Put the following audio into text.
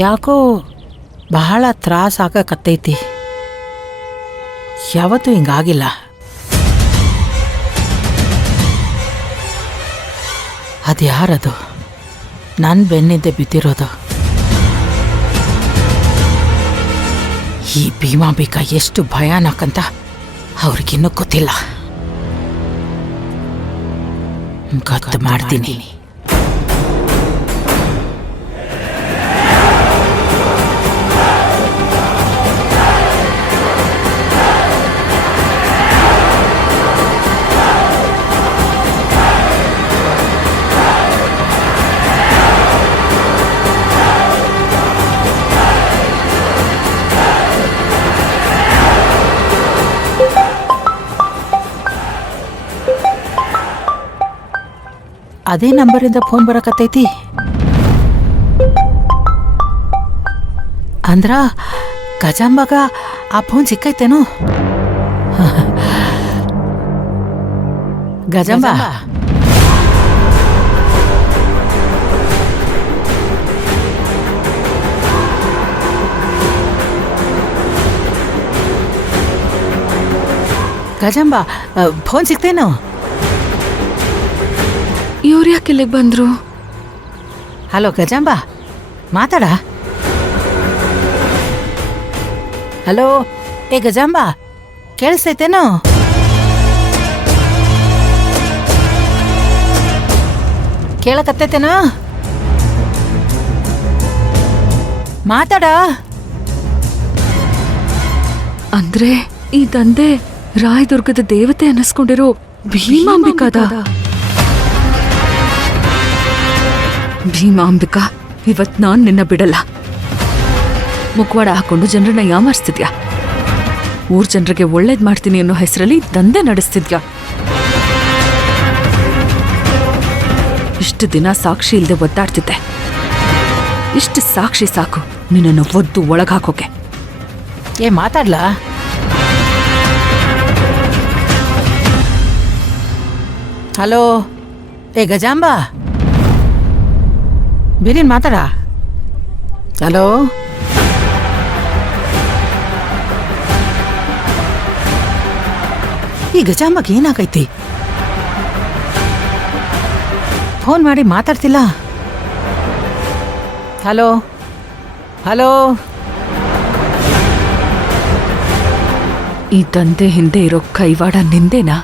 ಯಾಕೋ ಬಹಳ ತ್ರಾಸ ಆಗಕತ್ತೈತಿ. ಯಾವತ್ತೂ ಹಿಂಗಾಗಿಲ್ಲ. ಅದ್ಯಾರದು ನನ್ನ ಬೆನ್ನಿಂದೆ ಬಿದ್ದಿರೋದು? ಈ ಭೀಮಾಂಬಿಕಾ ಎಷ್ಟು ಭಯಾನಕ ಅಂತ ಅವ್ರಿಗಿನ್ನೂ ಗೊತ್ತಿಲ್ಲ. ಗೊತ್ತು ಮಾಡ್ತೀನಿ. ಅದೇ ನಂಬರಿಂದ ಫೋನ್ ಬರಕತ್ತೈತಿ. ಅಂದ್ರ ಗಜಾಂಬಾಗ ಆ ಫೋನ್ ಸಿಕ್ಕೈತೇನು? ಗಜಾಂಬ, ಗಜಾಂಬ, ಫೋನ್ ಸಿಕ್ತೇನು? ಇವ್ರು ಯಾಕೆ ಇಲ್ಲಿಗೆ ಬಂದ್ರು? ಹಲೋ ಗಜಾಂಬ, ಮಾತಾಡ. ಹಲೋ, ಏ ಗಜಾಂಬ, ಕೇಳಿಸ್ತೈತೇನು? ಕೇಳಕತ್ತೈತೇನು? ಮಾತಾಡ. ಅಂದ್ರೆ ಈ ದಂಧೆ ರಾಯದುರ್ಗದ ದೇವತೆ ಅನ್ನಿಸ್ಕೊಂಡಿರೋ ಭೀಮಾಂಬಿಕಾದ. ಭೀಮಾಂಬಿಕಾ, ಇವತ್ ನಾನ್ ನಿನ್ನ ಬಿಡಲ್ಲ. ಮುಖವಾಡ ಹಾಕೊಂಡು ಜನರನ್ನ ಯಾಮಾರಿಸ್ತಿದ್ಯಾ. ಊರ್ ಜನರಿಗೆ ಒಳ್ಳೇದ್ ಮಾಡ್ತೀನಿ ಅನ್ನೋ ಹೆಸರಲ್ಲಿ ದಂಧೆ ನಡೆಸ್ತಿದ್ಯಾ. ಇಷ್ಟು ದಿನ ಸಾಕ್ಷಿ ಇಲ್ಲದೆ ಒದ್ದಾಡ್ತಿದ್ದೆ. ಇಷ್ಟು ಸಾಕ್ಷಿ ಸಾಕು ನಿನ್ನನ್ನು ಒದ್ದು ಒಳಗಾಕೋಕೆ. ಏ ಮಾತಾಡ್ಲಾ? ಹಲೋ, ಏ ಗಜಾಂಬ, ಬಿರಿನ್ ಮಾತಾಡ. ಹಲೋ, ಈ ಗಜಾಂಬಗೆ ಏನಾಗೈತಿ? ಫೋನ್ ಮಾಡಿ ಮಾತಾಡ್ತಿಲ್ಲ. ಹಲೋ ಹಲೋ, ಈ ದಂಧೆ ಹಿಂದೆ ಇರೋ ಕೈವಾಡ ನಿಂದೇನಾ?